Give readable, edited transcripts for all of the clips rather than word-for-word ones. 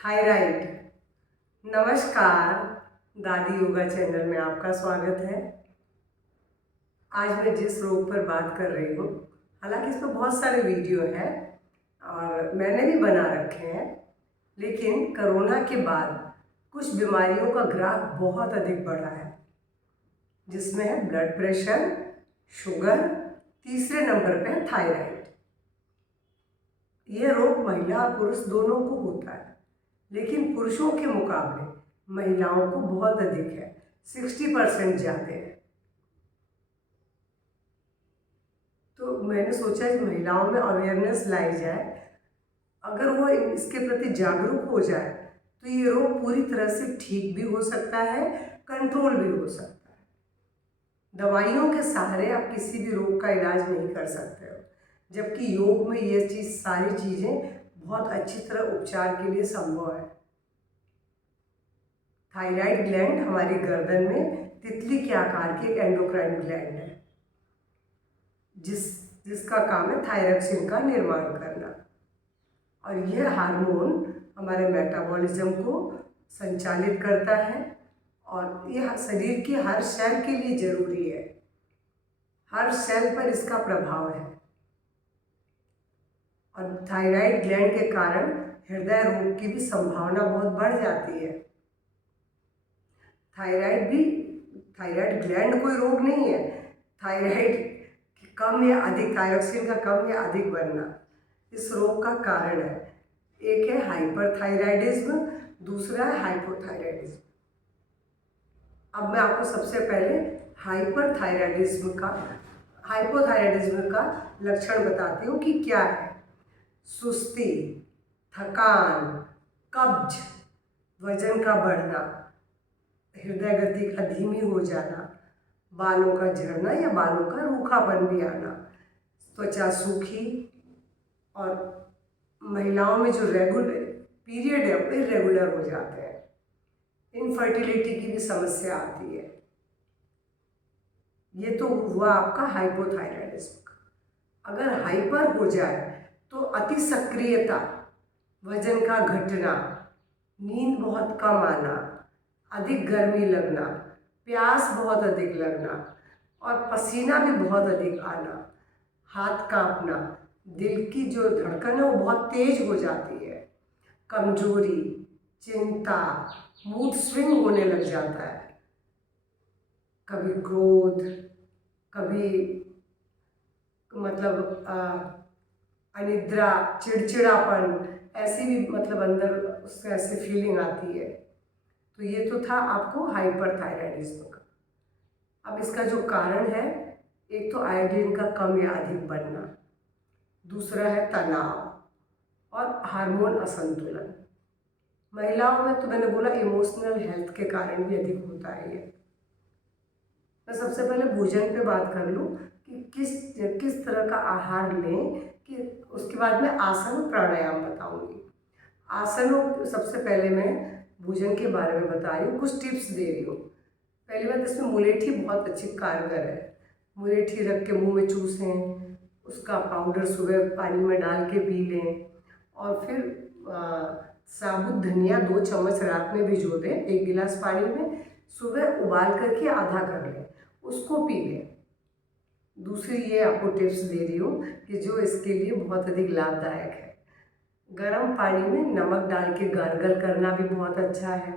Thyroid. नमस्कार, दादी yoga channel में आपका स्वागत है। आज मैं जिस रोग पर बात कर रही हूँ, हालांकि इस पर बहुत सारे वीडियो हैं और मैंने भी बना रखे हैं, लेकिन कोरोना के बाद कुछ बीमारियों का ग्राफ बहुत अधिक बढ़ा है, जिसमें है ब्लड प्रेशर, शुगर, तीसरे नंबर पे है थायराइड। यह रोग महिला और पुरुष दोनों को होता है, लेकिन पुरुषों के मुकाबले महिलाओं को बहुत अधिक है, 60% ज़्यादा है। तो मैंने सोचा कि महिलाओं में अवेयरनेस लाई जाए। अगर वो इसके प्रति जागरूक हो जाए तो ये रोग पूरी तरह से ठीक भी हो सकता है, कंट्रोल भी हो सकता है। दवाइयों के सहारे आप किसी भी रोग का इलाज नहीं कर सकते हो, जबकि योग में ये सारी चीज़ें बहुत अच्छी तरह उपचार के लिए संभव है। थायराइड ग्लैंड हमारी गर्दन में तितली के आकार की एक एंडोक्राइन ग्लैंड है, जिसका काम है थायरॉक्सिन का निर्माण करना। और यह हार्मोन हमारे मेटाबॉलिज्म को संचालित करता है और यह शरीर के हर सेल के लिए जरूरी है। हर सेल पर इसका प्रभाव है और थायराइड ग्लैंड के कारण हृदय रोग की भी संभावना बहुत बढ़ जाती है। थायराइड ग्लैंड कोई रोग नहीं है। थायराइड कम या अधिक, थायरॉक्सिन का कम या अधिक बनना इस रोग का कारण है। एक है हाइपरथायराइडिज्म, दूसरा है हाइपोथायराइडिज्म। अब मैं आपको सबसे पहले हाइपोथायराइडिज्म का लक्षण बताती हूँ कि क्या है। सुस्ती, थकान, कब्ज, वजन का बढ़ना, हृदय गति का धीमी हो जाना, बालों का झड़ना या बालों का रूखापन भी आना, त्वचा सूखी, और महिलाओं में जो रेगुलर पीरियड है वो इरेगुलर हो जाते हैं। इनफर्टिलिटी की भी समस्या आती है। ये तो हुआ आपका हाइपोथायराइडिज्म। अगर हाइपर हो जाए तो अति सक्रियता, वजन का घटना, नींद बहुत कम आना, अधिक गर्मी लगना, प्यास बहुत अधिक लगना और पसीना भी बहुत अधिक आना, हाथ कांपना, दिल की जो धड़कन है वो बहुत तेज हो जाती है, कमजोरी, चिंता, मूड स्विंग होने लग जाता है, कभी क्रोध, कभी मतलब अनिद्रा, चिड़चिड़ापन, ऐसी भी मतलब अंदर उससे ऐसी फीलिंग आती है। तो ये तो था आपको हाइपरथायराइडिज्म का। अब इसका जो कारण है, एक तो आयोडीन का कम या अधिक बनना, दूसरा है तनाव और हार्मोन असंतुलन। महिलाओं में तो मैंने बोला इमोशनल हेल्थ के कारण भी अधिक होता है ये। मैं सबसे पहले भोजन पे बात कर लूँ कि किस तरह का आहार लें, कि उसके बाद मैं आसन प्राणायाम बताऊंगी। आसनों सबसे पहले मैं भोजन के बारे में बता रही हूँ, कुछ टिप्स दे रही हूँ। पहली बात, इसमें मुलेठी बहुत अच्छी कारगर है। मुलेठी रख के मुंह में चूसें, उसका पाउडर सुबह पानी में डाल के पी लें और फिर साबुत धनिया 2 चम्मच रात में भिगो दें 1 गिलास पानी में, सुबह उबाल करके आधा कर लें, उसको पी लें। दूसरी ये आपको टिप्स दे रही हूँ कि जो इसके लिए बहुत अधिक लाभदायक है। गर्म पानी में नमक डाल के गार्गल करना भी बहुत अच्छा है।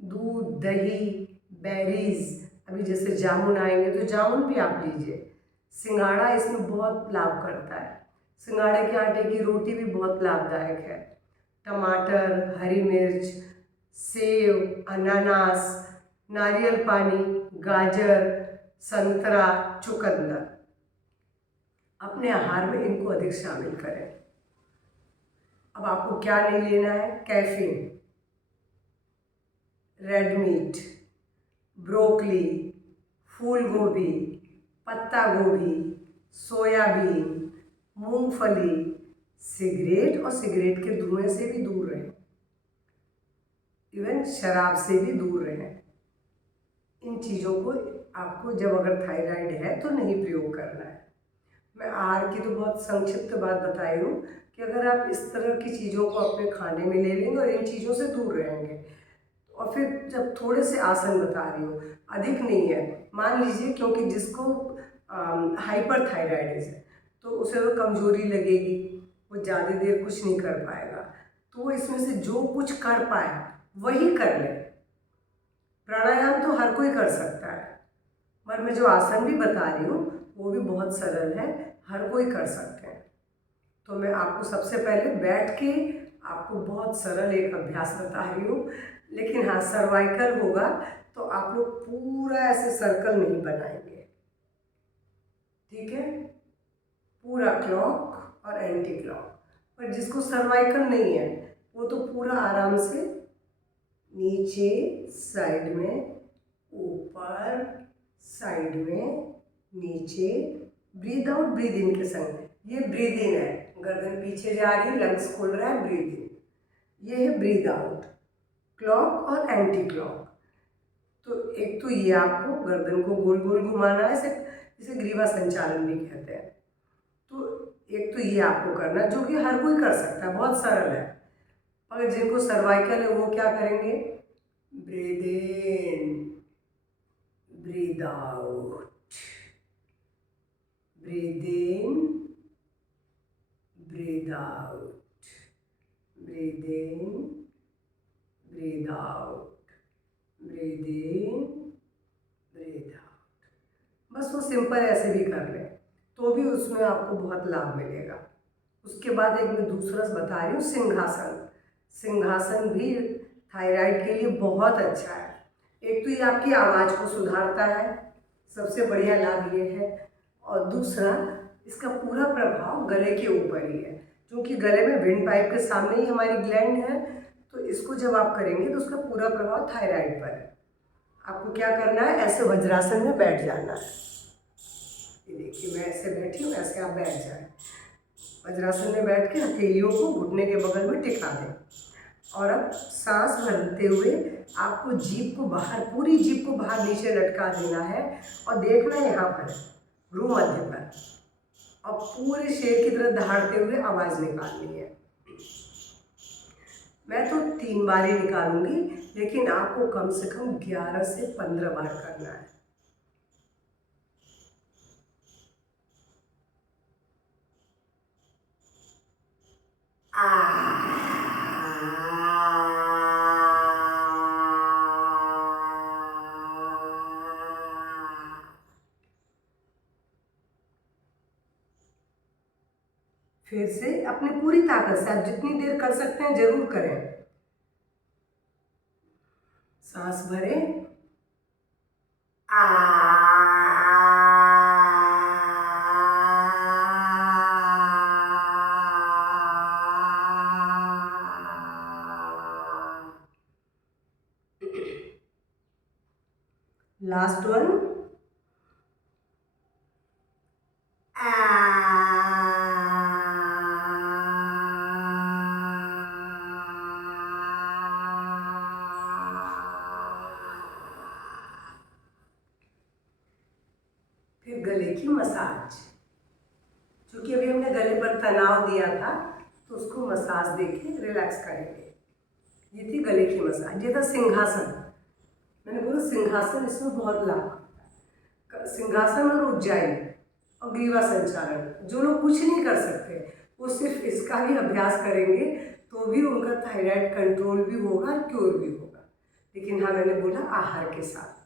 दूध, दही, बेरीज, अभी जैसे जामुन आएंगे तो जामुन भी आप लीजिए। सिंघाड़ा इसमें बहुत लाभ करता है। सिंघाड़े के आटे की रोटी भी बहुत लाभदायक है। टमाटर, हरी मिर्च, सेब, अनानास, नारियल पानी, गाजर, संतरा, चुकंदर, अपने आहार में इनको अधिक शामिल करें। अब आपको क्या नहीं लेना है? कैफीन, रेड मीट, ब्रोकली, फूल गोभी, पत्ता गोभी, सोयाबीन, मूंगफली, सिगरेट और सिगरेट के धुएं से भी दूर रहें। इवन शराब से भी दूर रहें। इन चीज़ों को आपको जब अगर थायराइड है तो नहीं प्रयोग करना है। मैं आहार की तो बहुत संक्षिप्त बात बताई हूँ कि अगर आप इस तरह की चीज़ों को अपने खाने में ले लेंगे और इन चीज़ों से दूर रहेंगे। और फिर जब थोड़े से आसन बता रही हूँ, अधिक नहीं है। मान लीजिए क्योंकि जिसको हाइपर थायराइडिज्म है तो उसे तो कमजोरी लगेगी, वो ज़्यादा देर कुछ नहीं कर पाएगा, तो वो इसमें से जो कुछ कर पाए वही कर ले। प्राणायाम तो हर कोई कर सकता है, पर मैं जो आसन भी बता रही हूँ वो भी बहुत सरल है, हर कोई कर सकते हैं। तो मैं आपको सबसे पहले बैठ के आपको बहुत सरल एक अभ्यास बता रही हूँ, लेकिन हाँ सर्वाइकल होगा तो आप लोग पूरा ऐसे सर्कल नहीं बनाएंगे, ठीक है? पूरा क्लॉक और एंटी क्लॉक। पर जिसको सर्वाइकल नहीं है वो तो पूरा आराम से नीचे, साइड में, ऊपर, साइड में, नीचे, ब्रीद आउट ब्रीद इन के संग। ये ब्रीद इन है, गर्दन पीछे जा रही है, लंग्स खुल रहा है, ब्रीद इन। ये है ब्रीद आउट, क्लॉक और एंटी क्लॉक। तो एक तो ये आपको गर्दन को गोल गोल घुमाना है, इसे ग्रीवा संचालन भी कहते हैं। तो एक तो ये आपको करना जो कि हर कोई कर सकता है, बहुत सरल है। अगर जिनको सर्वाइकल है वो क्या करेंगे? Breathe in, breathe out, breathe in, breathe out, breathe in, breathe out, breathe in, breathe out. बस वो सिंपल ऐसे भी कर लें तो भी उसमें आपको बहुत लाभ मिलेगा। उसके बाद एक मैं दूसरा बता रही हूँ, सिंहासन। सिंहासन भी थायराइड के लिए बहुत अच्छा है। एक तो ये आपकी आवाज़ को सुधारता है, सबसे बढ़िया लाभ ये है। और दूसरा, इसका पूरा प्रभाव गले के ऊपर ही है, क्योंकि गले में विंड पाइप के सामने ही हमारी ग्लैंड है। तो इसको जब आप करेंगे तो उसका पूरा प्रभाव थायराइड पर है। आपको क्या करना है? ऐसे वज्रासन में बैठ जाना है। ये देखिए मैं ऐसे बैठी हूँ, ऐसे आप बैठ जाए। वज्रासन में बैठ के हथेलियों को घुटने के बगल में टिका दें। और अब सांस भरते हुए आपको जीभ को बाहर, पूरी जीभ को बाहर नीचे लटका देना है और देखना है यहाँ पर भ्रू मध्य पर, और पूरे शेर की तरह दहाड़ते हुए आवाज़ निकालनी है। मैं तो 3 बार ही निकालूंगी, लेकिन आपको कम से कम 11 से 15 बार करना है। फिर से अपनी पूरी ताकत से आप जितनी देर कर सकते हैं जरूर करें। सांस भरें, लास्ट वन, फिर गले की मसाज। क्योंकि अभी हमने गले पर तनाव दिया था तो उसको मसाज देके रिलैक्स करेंगे। ये थी गले की मसाज। ये था सिंहासन। मैंने बोला सिंहासन, इसमें बहुत लाभ। सिंहासन और उज्जाई और ग्रीवा संचालन, जो लोग कुछ नहीं कर सकते वो सिर्फ इसका भी अभ्यास करेंगे तो भी उनका थायराइड कंट्रोल भी होगा और क्योर भी होगा। लेकिन हाँ, मैंने बोला आहार के साथ।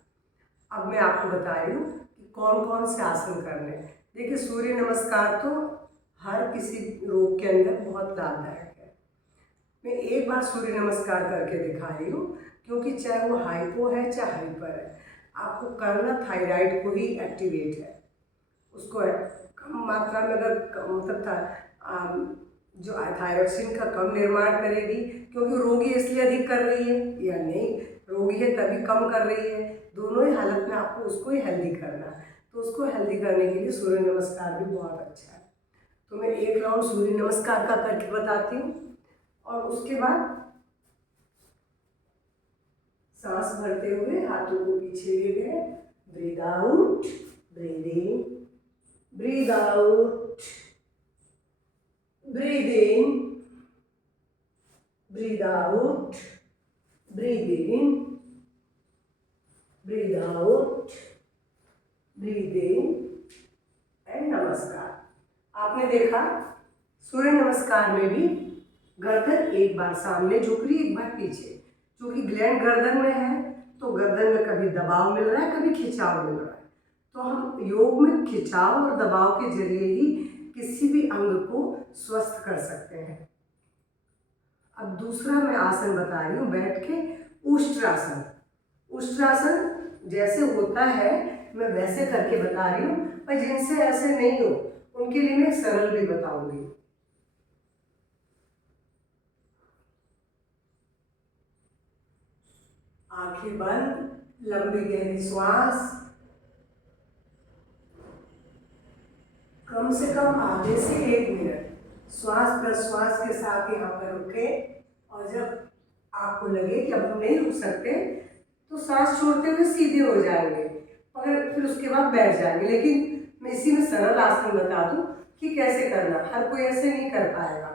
अब मैं आपको बता रही हूँ कि कौन कौन से आसन करने हैं। देखिए, सूर्य नमस्कार तो हर किसी रोग के अंदर बहुत लाभदायक है। मैं एक बार सूर्य नमस्कार करके दिखा रही हूँ, क्योंकि चाहे वो हाइपो है चाहे हाइपर है, आपको करना थायराइड को ही एक्टिवेट है। उसको कम मात्रा में अगर मतलब जो थायरोक्सिन का कम निर्माण करेगी, क्योंकि रोगी इसलिए अधिक कर रही है या नहीं, रोगी है तभी कम कर रही है, दोनों ही हालत में आपको उसको ही हेल्दी करना है। तो उसको हेल्दी करने के लिए सूर्य नमस्कार भी बहुत अच्छा है। तो मैं एक राउंड सूर्य नमस्कार का करके बताती हूँ, और उसके बाद सांस भरते हुए हाथों को पीछे ले गए, breathe out, breathe in, breathe out, breathe in, breathe out, breathe in, breathe out, breathe in and नमस्कार। आपने देखा सूर्य नमस्कार में भी गर्दन एक बार सामने झुक रही, एक बार पीछे, क्योंकि ग्लैंड गर्दन में है तो गर्दन में कभी दबाव मिल रहा है, कभी खिंचाव मिल रहा है। तो हम योग में खिंचाव और दबाव के जरिए ही किसी भी अंग को स्वस्थ कर सकते हैं। अब दूसरा मैं आसन बता रही हूँ बैठ के, उष्ट्रासन। उष्ट्रासन जैसे होता है मैं वैसे करके बता रही हूँ, पर जिनसे ऐसे नहीं हो उनके लिए मैं सरल भी बताऊंगी। आंखें बंद, लंबी गहरी श्वास, कम से कम आधे से 1 मिनट श्वास प्रश्वास के साथ यहाँ पर रुके। और जब आपको लगे कि अब हम नहीं रुक सकते तो सांस छोड़ते हुए सीधे हो जाएंगे, मगर फिर उसके बाद बैठ जाएंगे। लेकिन मैं इसी में सरल आसन बता दूं कि कैसे करना, हर कोई ऐसे नहीं कर पाएगा।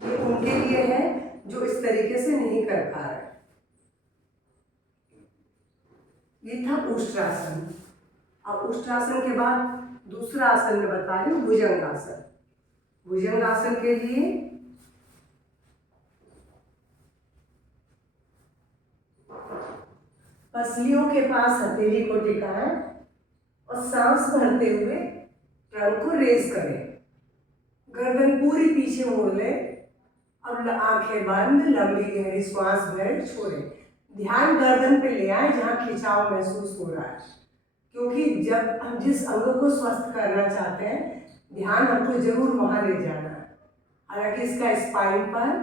ये उनके लिए है जो इस तरीके से नहीं कर पा रहे। ये था उष्ट्रासन। अब उष्ट्रासन के बाद दूसरा आसन मैं बता रही हूँ, भुजंगासन। भुजंगासन के लिए पसलियों के पास हथेली को टिकाएं और सांस भरते हुए ट्रंक को रेज करें, गर्दन पूरी पीछे मोड़ लें। अब आंखें बंद, लंबी गहरी श्वास भरें, छोड़ें। ध्यान गर्दन पे ले आए जहाँ खिंचाव महसूस हो रहा है, क्योंकि जब हम जिस अंग को स्वस्थ करना चाहते हैं ध्यान हमको जरूर वहाँ ले जाना है। हालांकि इसका स्पाइन पर,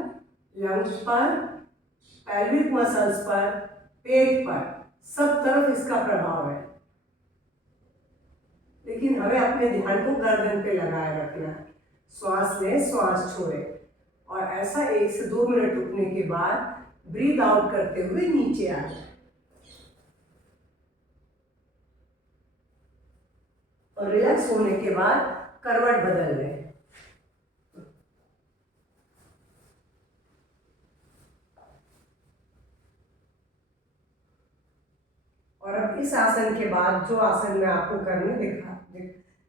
लंग्स पर, पेल्विक मसल्स पर, पेट पर, सब तरफ इसका प्रभाव है, लेकिन हमें अपने ध्यान को गर्दन पे लगाए रखना है। श्वास लें, श्वास छोड़ें और ऐसा 1 से 2 मिनट रुकने के बाद ब्रीथ आउट करते हुए नीचे आ जाए और रिलैक्स होने के बाद करवट बदल लें। और अब इस आसन के बाद जो आसन मैं आपको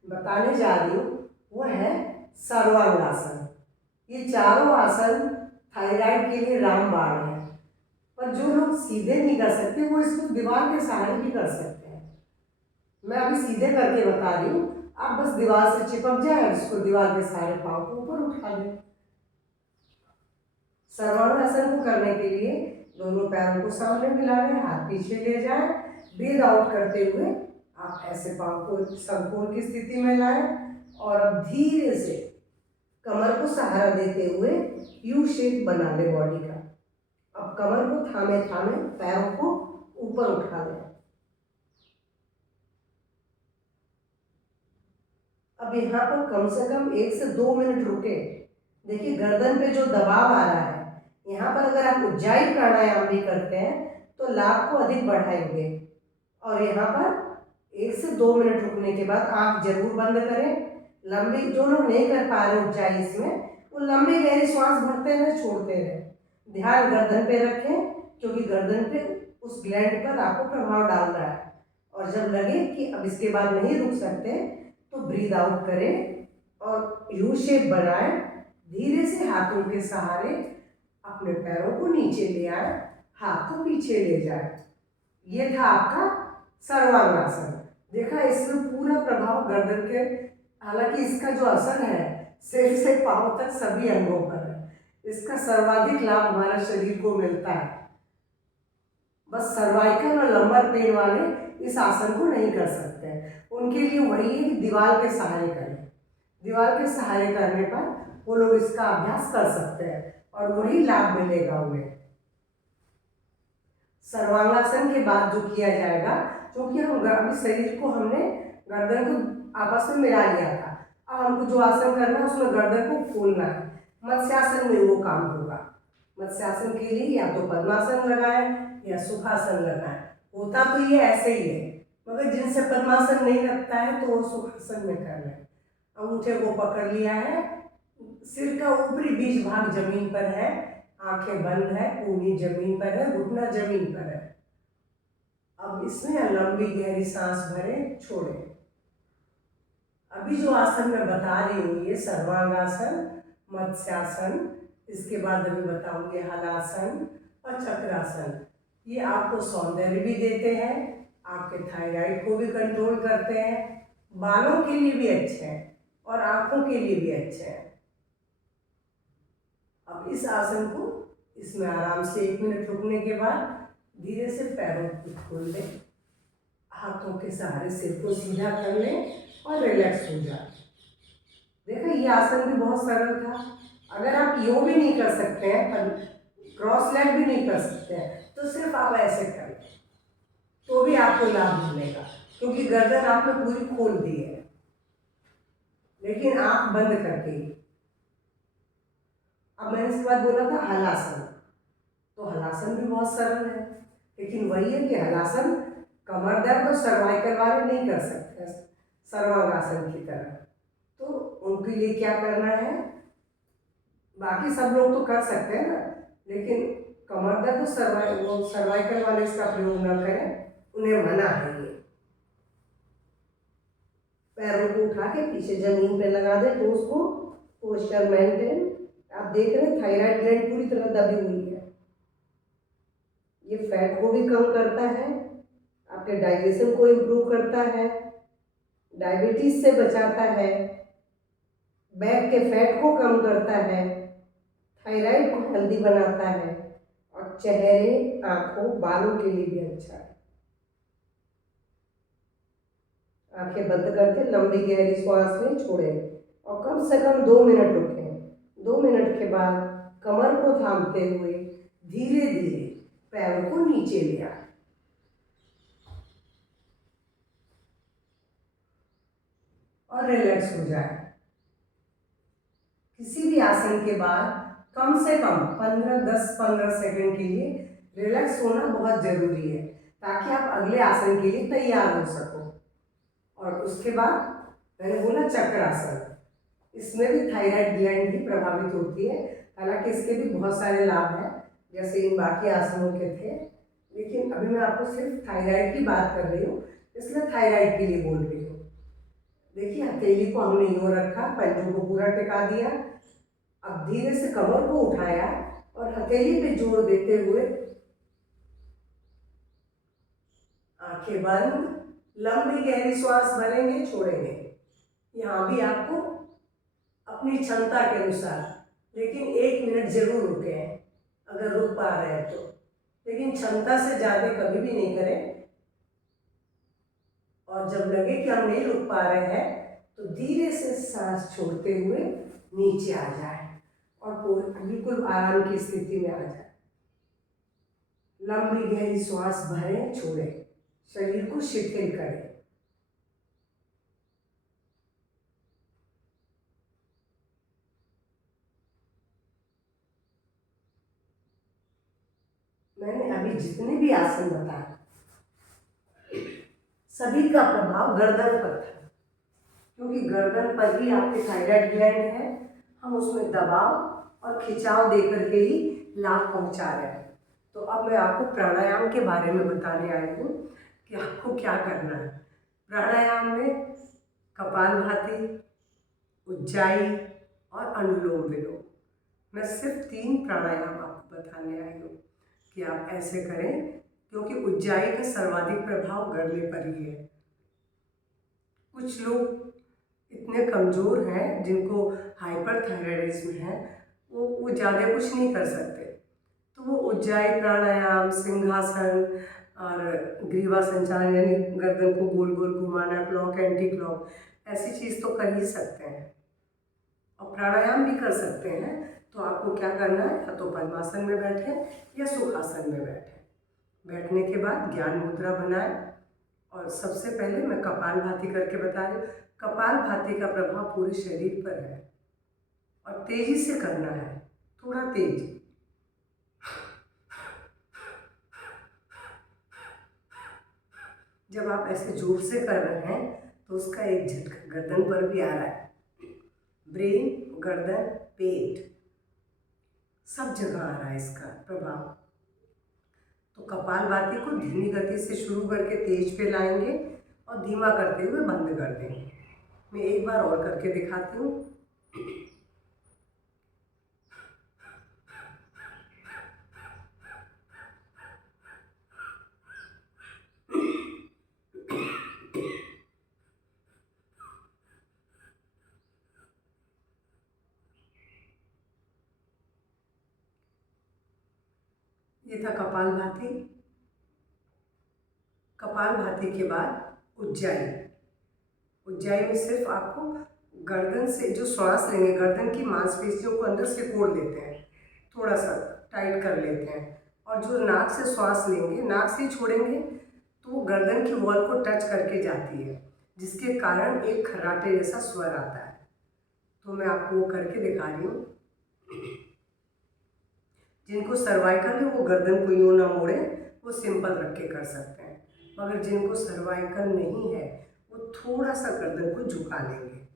बताने जा रही हूँ वो है सर्वांगासन। ये चारों आसन थायराइड के लिए रामबाण है, पर जो लोग सीधे नहीं कर सकते वो इसको दीवार के सहारे भी कर सकते हैं। मैं अभी सीधे करके बता रही हूँ, आप बस दीवार से चिपक जाए और इसको दीवार के सहारे पाँव को ऊपर उठा दें। सर्वांगासन को करने के लिए दोनों पैरों को सामने मिला लें, हाथ पीछे ले जाएं, ब्रीथ आउट करते हुए आप ऐसे पाँव को संकोच की स्थिति में लाएं और अब धीरे से कमर को सहारा देते हुए यू शेप बना ले बॉडी का। अब कमर को थामे थामे पैरों को ऊपर उठा लें। अब यहाँ पर कम से कम 1 से 2 मिनट रुके। देखिए गर्दन पे जो दबाव आ रहा है, यहाँ पर अगर आप उज्जाई प्राणायाम भी करते हैं तो लाभ को अधिक बढ़ाएंगे। और यहाँ पर 1 से 2 मिनट रुकने के बाद आँख जरूर बंद करें। लंबी, जो लोग नहीं कर पा रहे उज्जाई इसमें, वो लंबी गहरी श्वास भरते हुए छोड़ते रहे। ध्यान गर्दन पे रखें, क्योंकि गर्दन पे उस ग्लैंड पर आपको प्रभाव डाल रहा है। और जब लगे कि अब इसके बाद नहीं रुक सकते तो ब्रीद आउट करें और यू शेप बनाएं। धीरे से हाथों के सहारे अपने पैरों को नीचे ले आए, हाथ को पीछे ले जाए। ये था आपका सर्वांगासन। देखा इसमें पूरा प्रभाव गर्दन के, हालांकि इसका जो असर है सिर से पांव तक सभी अंगों पर है। इसका सर्वाधिक लाभ हमारे शरीर को मिलता है। बस सर्वाइकल और लंबर पेन वाले इस आसन को नहीं कर सकते हैं, उनके लिए वही है कि दीवार के सहारे करें। दीवार के सहारे करने पर वो लोग इसका अभ्यास कर सकते हैं और वही लाभ मिलेगा उन्हें। सर्वांगासन के बाद जो किया जाएगा, क्योंकि हम अभी शरीर को हमने गर्दन को आपस में मिला लिया था, अब हमको जो आसन करना है उसमें गर्दन को खोलना है। मत्स्यासन में वो काम होगा। मत्स्यासन के लिए या तो पद्मासन लगाएं या सुखासन लगाएं। होता तो ये ऐसे ही है, मगर जिनसे पद्मासन नहीं रखता है तो वो सुखासन में कर लें। अंगूठे को पकड़ लिया है, सिर का ऊपरी बीच भाग जमीन पर है, आंखें बंद है, पूरी जमीन पर है, घुटना जमीन पर है। अब इसमें लंबी गहरी सांस भरें, छोड़ें। अभी जो आसन मैं बता रही हूँ ये सर्वांगासन, मत्स्यासन, इसके बाद अभी बताऊंगी हलासन और चक्रासन। ये आपको सौंदर्य भी देते हैं, आपके थायराइड को भी कंट्रोल करते हैं, बालों के लिए भी अच्छे हैं और आंखों के लिए भी अच्छे हैं। अब इस आसन को इसमें आराम से 1 मिनट रुकने के बाद धीरे से पैरों को खोल दें, हाथों के सहारे सिर को सीधा कर लें और रिलैक्स हो जाए। देखो ये आसन भी बहुत सरल था। अगर आप यूं भी नहीं कर सकते हैं, क्रॉस लेग भी नहीं कर सकते हैं, तो सिर्फ आप ऐसे कर लें तो भी आपको लाभ मिलेगा, क्योंकि गर्दन आपने पूरी खोल दी है, लेकिन आंख बंद करके ही। अब मैंने इसके बाद बोला था हलासन, तो हलासन भी बहुत सरल है, लेकिन वही है कि हलासन कमर दर्द और सर्वाइकल वाले नहीं कर सकते सर्वांगासन की तरह। तो उनके लिए क्या करना है, बाकी सब लोग तो कर सकते हैं ना, लेकिन कमर दर्द और सर्वाइकल वाले इसका प्रयोग न करें, उन्हें मना है। ये पैरों को उठा के पीछे जमीन पे लगा दे तो उसको पोस्चर मेंटेन। आप देख रहे हैं थायराइड ग्लैंड पूरी तरह दबी हुई है। ये फैट को भी कम करता है, आपके डाइजेशन को इम्प्रूव करता है, डायबिटीज से बचाता है, बैक के फैट को कम करता है, थायराइड को हेल्दी बनाता है और चेहरे, आंखों, बालों के लिए भी अच्छा है। आंखें बंद करके लंबी गहरी श्वास में छोड़ें और कम से कम 2 मिनट रुकें। 2 मिनट के बाद कमर को थामते हुए धीरे धीरे पैरों को नीचे ले आए और रिलैक्स हो जाए। किसी भी आसन के बाद कम से कम 10-15 सेकंड के लिए रिलैक्स होना बहुत जरूरी है, ताकि आप अगले आसन के लिए तैयार हो सको। और उसके बाद मैंने बोला चक्रासन, इसमें भी थायराइड ग्लैंड ही प्रभावित होती है। हालांकि इसके भी बहुत सारे लाभ हैं जैसे इन बाकी आसनों के थे, लेकिन अभी मैं आपको सिर्फ थायराइड की बात कर रही हूँ, इसलिए थायराइड के लिए बोल रही हूँ। देखिए हथेली को हमने यूं रखा, पंजों को पूरा टिका दिया, अब धीरे से कमर को उठाया और हथेली पे जोर देते हुए आंखें बंद, लंबी गहरी श्वास भरेंगे, छोड़ेंगे। यहाँ भी आपको अपनी क्षमता के अनुसार, लेकिन 1 मिनट जरूर रुके हैं अगर रुक पा रहे हैं तो, लेकिन क्षमता से ज़्यादा कभी भी नहीं करें। और जब लगे कि हम नहीं रुक पा रहे हैं तो धीरे से सांस छोड़ते हुए नीचे आ जाए और बिल्कुल आराम की स्थिति में आ जाए। लंबी गहरी श्वास भरें, छोड़ें, शरीर को शिथिल करें। मैंने अभी जितने भी आसन बताए सभी का प्रभाव गर्दन पर था, क्योंकि गर्दन पर ही आपके थायराइड ग्लैंड है। हम उसमें दबाव और खिंचाव देकर के ही लाभ पहुंचा रहे हैं। तो अब मैं आपको प्राणायाम के बारे में बताने आई हूँ कि आपको क्या करना है। प्राणायाम में कपालभाति, उज्जाई और अनुलोम विलोम, मैं सिर्फ 3 प्राणायाम आपको बताने आई हूँ कि आप ऐसे करें, क्योंकि उज्जाई का सर्वाधिक प्रभाव गले पर ही है। कुछ लोग इतने कमज़ोर हैं जिनको हाइपरथायराइडिज्म है, वो ज़्यादा कुछ नहीं कर सकते, तो वो उज्जाई प्राणायाम, सिंहासन और ग्रीवा संचालन यानी गर्दन को गोल गोल घुमाना, क्लॉक एंटी क्लॉक, ऐसी चीज़ तो कर ही सकते हैं और प्राणायाम भी कर सकते हैं। तो आपको क्या करना है, या तो पद्मासन में बैठें या सुखासन में बैठें। बैठने के बाद ज्ञान मुद्रा बनाएं और सबसे पहले मैं कपालभाति करके बता रही हूँ। कपालभाति का प्रभाव पूरे शरीर पर है और तेजी से करना है, थोड़ा तेज। जब आप ऐसे जोर से कर रहे हैं तो उसका एक झटका गर्दन पर भी आ रहा है। ब्रेन, गर्दन, पेट, सब जगह आ रहा है इसका प्रभाव। तो कपालभाति को धीमी गति से शुरू करके तेज पे लाएंगे और धीमा करते हुए बंद कर देंगे। मैं एक बार और करके दिखाती हूँ। ये था कपालभाति। कपालभाति के बाद उज्जाई। उज्जाई में सिर्फ आपको गर्दन से जो श्वास लेंगे, गर्दन की मांसपेशियों को अंदर सिकोड़ लेते हैं, थोड़ा सा टाइट कर लेते हैं, और जो नाक से श्वास लेंगे, नाक से ही छोड़ेंगे तो वो गर्दन की वॉल को टच करके जाती है, जिसके कारण एक खर्राटे जैसा स्वर आता है। तो मैं आपको वो करके दिखा रही हूँ। जिनको सर्वाइकल है वो गर्दन को यूँ ना मोड़े, वो सिंपल रख के कर सकते हैं, मगर जिनको सर्वाइकल नहीं है वो थोड़ा सा गर्दन को झुका लेंगे।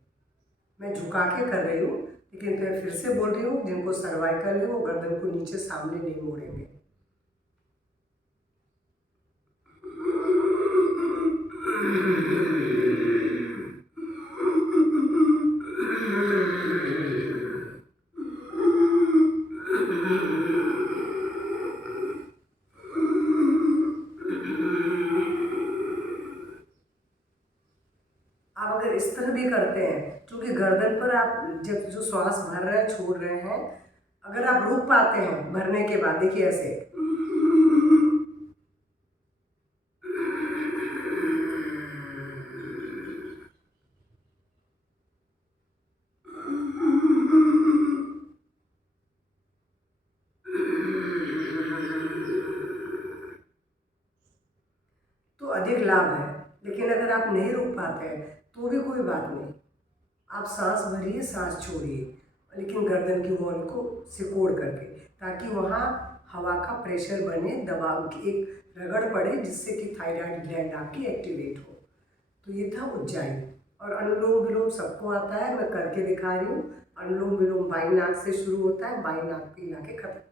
मैं झुका के कर रही हूँ, लेकिन मैं फिर से बोल रही हूँ, जिनको सर्वाइकल है वो गर्दन को नीचे सामने नहीं मोड़ेंगे। आप अगर इस तरह भी करते हैं, क्योंकि गर्दन पर आप जब जो श्वास भर रहे हैं, छोड़ रहे हैं, अगर आप रुक पाते हैं भरने के बाद, देखिए ऐसे, तो अधिक लाभ है। लेकिन अगर आप नहीं रुक पाते हैं तो भी कोई बात नहीं, आप सांस भरिए, सांस छोड़िए, लेकिन गर्दन की वॉल को सिकोड़ करके, ताकि वहाँ हवा का प्रेशर बने, दबाव की एक रगड़ पड़े, जिससे कि थायराइड ग्लैंड आपकी एक्टिवेट हो। तो ये था उज्जाई। और अनुलोम विलोम सबको आता है, मैं करके दिखा रही हूँ। अनुलोम विलोम बाई नाक से शुरू होता है, बाई नाक पे ला के खत्म करते हैं।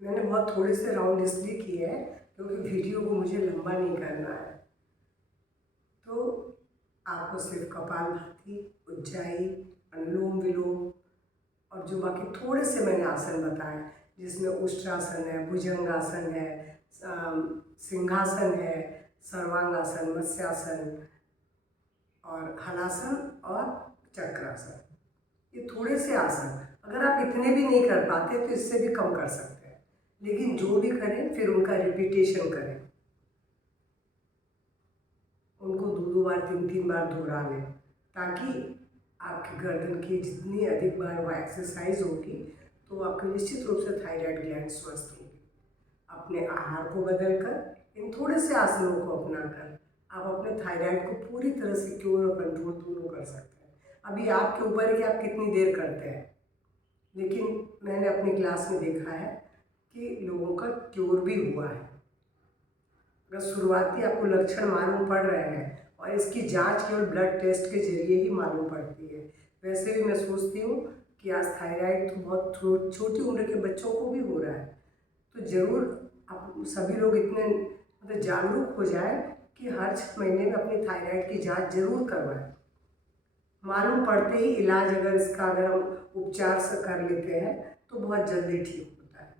मैंने बहुत थोड़े से राउंड इसलिए किए हैं क्योंकि वीडियो को मुझे लंबा नहीं करना है। तो आपको सिर्फ कपालभाति, उज्जाई, अनुलोम विलोम और जो बाकी थोड़े से मैंने आसन बताए, जिसमें उष्ट्रासन है, भुजंगासन है, सिंहासन है, सर्वांगासन, मत्स्यासन और हलासन और चक्रासन, ये थोड़े से आसन, अगर आप इतने भी नहीं कर पाते तो इससे भी कम कर सकते हैं, लेकिन जो भी करें फिर उनका रिपीटेशन करें, उनको दो बार, तीन बार दोहरा लें, ताकि आपकी गर्दन की जितनी अधिक बार वो एक्सरसाइज होगी तो आपकी निश्चित रूप से थायराइड ग्लैंड स्वस्थ होगी। अपने आहार को बदलकर, इन थोड़े से आसनों को अपनाकर आप अपने थायराइड को पूरी तरह से क्योर और कंट्रोल दोनों कर सकते हैं। अभी आपके ऊपर है कि आप कितनी देर करते हैं, लेकिन मैंने अपनी क्लास में देखा है कि लोगों का क्योर भी हुआ है। अगर शुरुआती आपको लक्षण मालूम पड़ रहे हैं, और इसकी जांच केवल ब्लड टेस्ट के जरिए ही मालूम पड़ती है। वैसे भी मैं सोचती हूँ कि आज थायराइड तो बहुत छोटी उम्र के बच्चों को भी हो रहा है, तो ज़रूर आप सभी लोग इतने मतलब जागरूक हो जाए कि हर 6 महीने में अपनी थायराइड की जांच जरूर करवाएं। मालूम पड़ते ही इलाज, अगर इसका अगर हम उपचार से कर लेते हैं तो बहुत जल्दी ठीक होता है।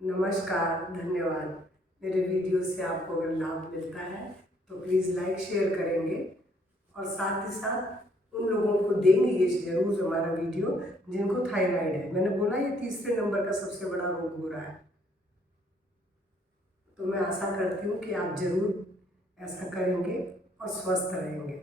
नमस्कार, धन्यवाद। मेरे वीडियो से आपको अगर लाभ मिलता है तो प्लीज़ लाइक शेयर करेंगे, और साथ ही साथ उन लोगों को देंगे ये ज़रूर हमारा वीडियो जिनको थायराइड है। मैंने बोला ये तीसरे नंबर का सबसे बड़ा रोग हो रहा है। तो मैं आशा करती हूँ कि आप ज़रूर ऐसा करेंगे और स्वस्थ रहेंगे।